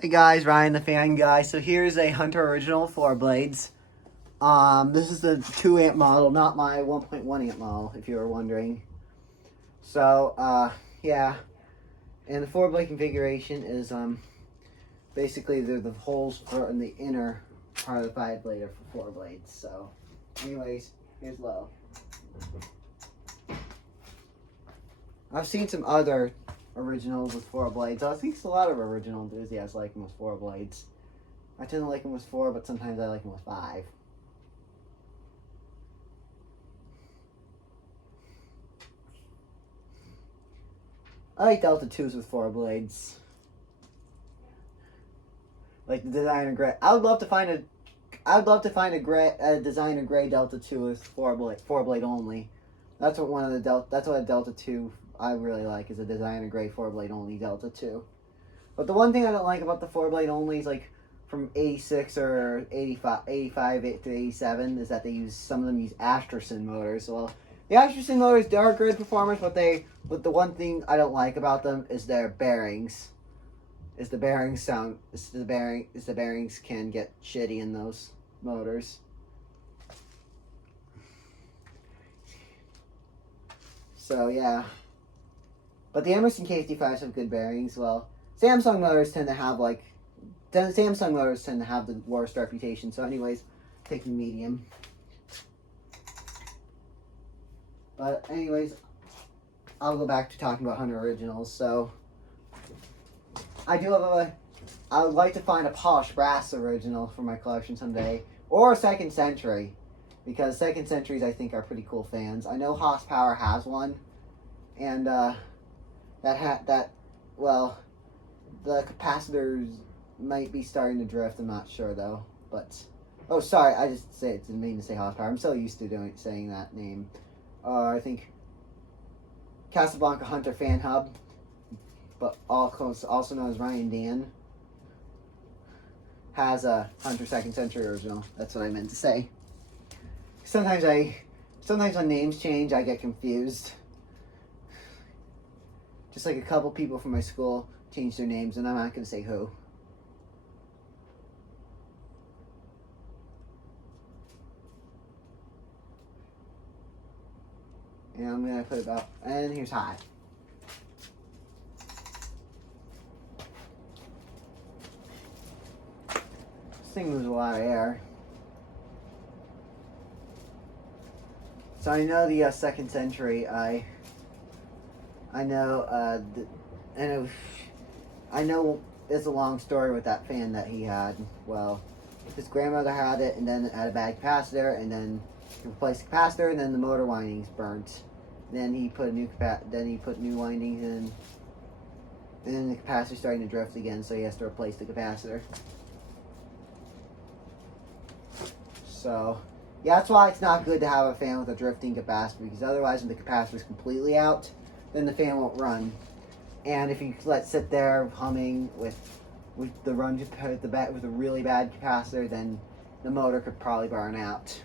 Hey guys, Ryan the Fan Guy. So here's a Hunter Original 4 blades. This is the 2 amp model, not my 1.1 amp model, if you were wondering. So, yeah. And the 4 blade configuration is, basically they're the holes for in the inner part of the 5 blade are for 4 blades. So, anyways, here's low. I've seen some other originals with 4 blades. I think a lot of original enthusiasts like them with 4 blades. I tend to like them with 4, but sometimes I like them with 5. I like Delta 2s with 4 blades. Like the designer gray. I would love to find a designer gray Delta 2 with 4 blade only. That's what a Delta 2 I really like is a designer gray 4 blade only Delta 2. But the one thing I don't like about the 4 blade only is like from 86 or 85 to 87 is that some of them use Asterson motors. Well, the Asterson motors are good performers, but the one thing I don't like about them is their bearings. The bearings can get shitty in those motors. So yeah. But the Emerson KFT5s have good bearings. Well, Samsung motors tend to have the worst reputation. So anyways, taking medium. But anyways, I'll go back to talking about Hunter Originals. So I would like to find a polished brass original for my collection someday, or a Second Century, because Second Centuries I think are pretty cool fans. I know Horsepower has one, and the capacitors might be starting to drift. I'm not sure though. But oh, sorry, I just didn't mean to say Horsepower. I'm so used to saying that name. I think Casablanca Hunter Fan Hub, but also known as Ryan Dan, has a Hunter Second Century original. That's what I meant to say. Sometimes when names change, I get confused. Just like a couple people from my school changed their names, and I'm not going to say who. And I'm going to put about, and here's high. This thing moves a lot of air. So I know the Second Century. I know it's a long story with that fan that he had. Well, his grandmother had it, and then it had a bad capacitor, and then he replaced the capacitor, and then the motor windings burnt. Then he put new windings in, and then the capacitor's starting to drift again, so he has to replace the capacitor. So, yeah, that's why it's not good to have a fan with a drifting capacitor, because otherwise when the capacitor's completely out, then the fan won't run. And if you let it sit there humming with a really bad capacitor, then the motor could probably burn out.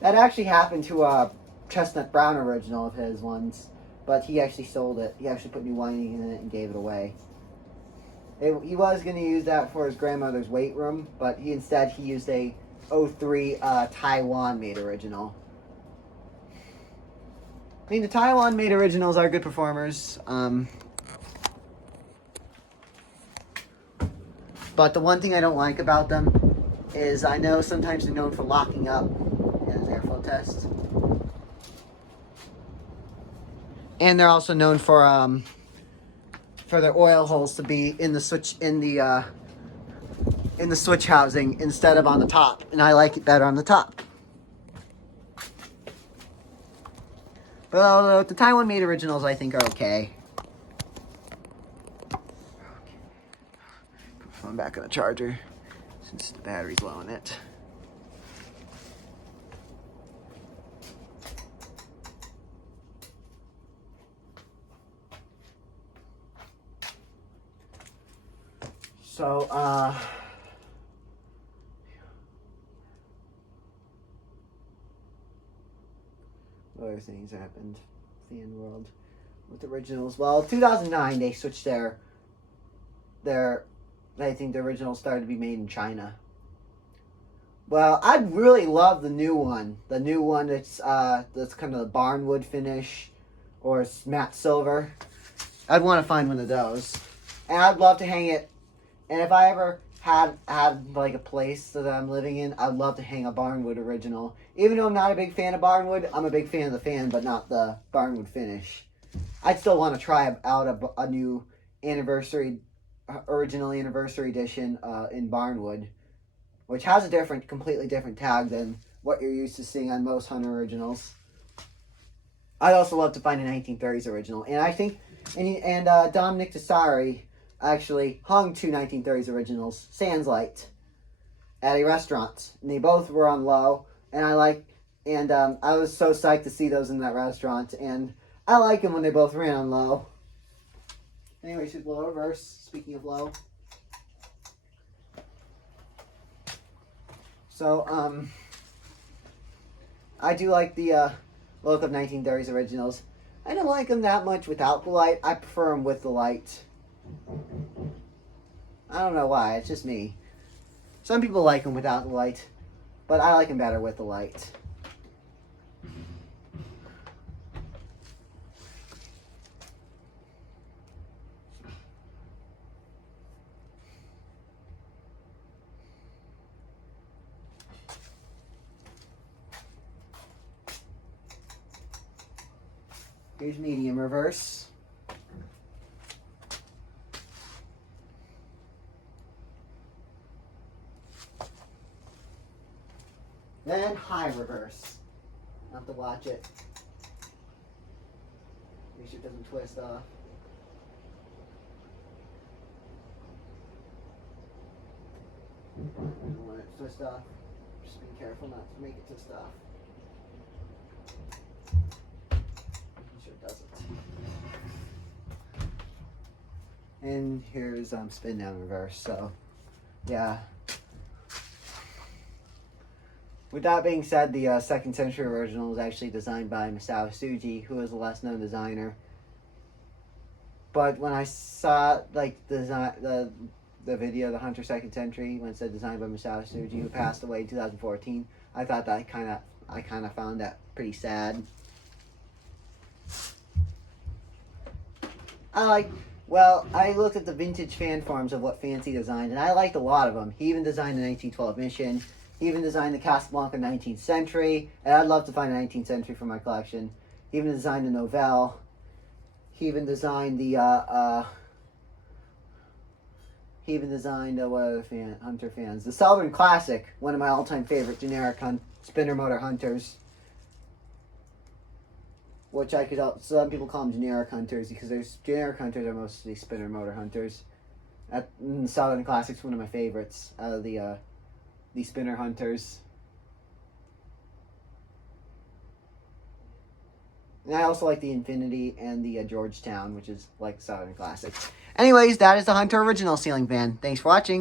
That actually happened to a Chestnut Brown original of his once, but he actually sold it. He actually put new winding in it and gave it away. He was going to use that for his grandmother's weight room, but he used a 03 Taiwan made original. I mean, the Taiwan made originals are good performers, but the one thing I don't like about them is I know sometimes they're known for locking up as airflow tests, and they're also known for their oil holes to be in the switch housing instead of on the top, and I like it better on the top. But although the Taiwan made originals I think are okay. Put the phone back on the charger since the battery's low in it. So, other things happened in the world with originals. Well, 2009 they switched their I think the original started to be made in China. Well, I'd really love the new one. The new one that's kind of the barnwood finish, or matte silver. I'd want to find one of those, and I'd love to hang it. And if I ever had like a place that I'm living in, I'd love to hang a barnwood original. Even though I'm not a big fan of barnwood, I'm a big fan of the fan, but not the barnwood finish. I'd still want to try out a new original anniversary edition in barnwood, which has a completely different tag than what you're used to seeing on most Hunter originals. I'd also love to find a 1930s original, and I think, Dominic Tessari actually hung two 1930s originals, Sans Light, at a restaurant, and they both were on low, and I was so psyched to see those in that restaurant, and I like them when they both ran on low. Anyways, here's low reverse, speaking of low. So, I do like the look of 1930s originals. I don't like them that much without the light. I prefer them with the light. I don't know why. It's just me. Some people like them without the light, but I like them better with the light. Here's medium reverse. Then high reverse. I'll have to watch it. Make sure it doesn't twist off. Don't want it to twist off. Just be careful not to make it twist off. Make sure it doesn't. And here's spin down reverse. So, yeah. With that being said, the second century original was actually designed by Masao Tsuji, who is a less known designer. But when I saw the video, the Hunter Second Century, when it said designed by Masao Tsuji, who passed away in 2014, I thought that I kind of found that pretty sad. I looked at the vintage fan forums of what Fancy designed, and I liked a lot of them. He even designed the 1912 mission. He even designed the Casablanca 19th century, and I'd love to find a 19th century for my collection. He even designed the Novelle. He even designed the, what other Hunter fans? The Southern Classic, one of my all-time favorite generic spinner motor Hunters. Which some people call them generic Hunters, because generic Hunters are mostly spinner motor Hunters. The Southern Classic's one of my favorites out of the spinner Hunters. And I also like the Infinity and the Georgetown, which is like Southern Classic. Anyways, that is the Hunter Original Ceiling Fan. Thanks for watching.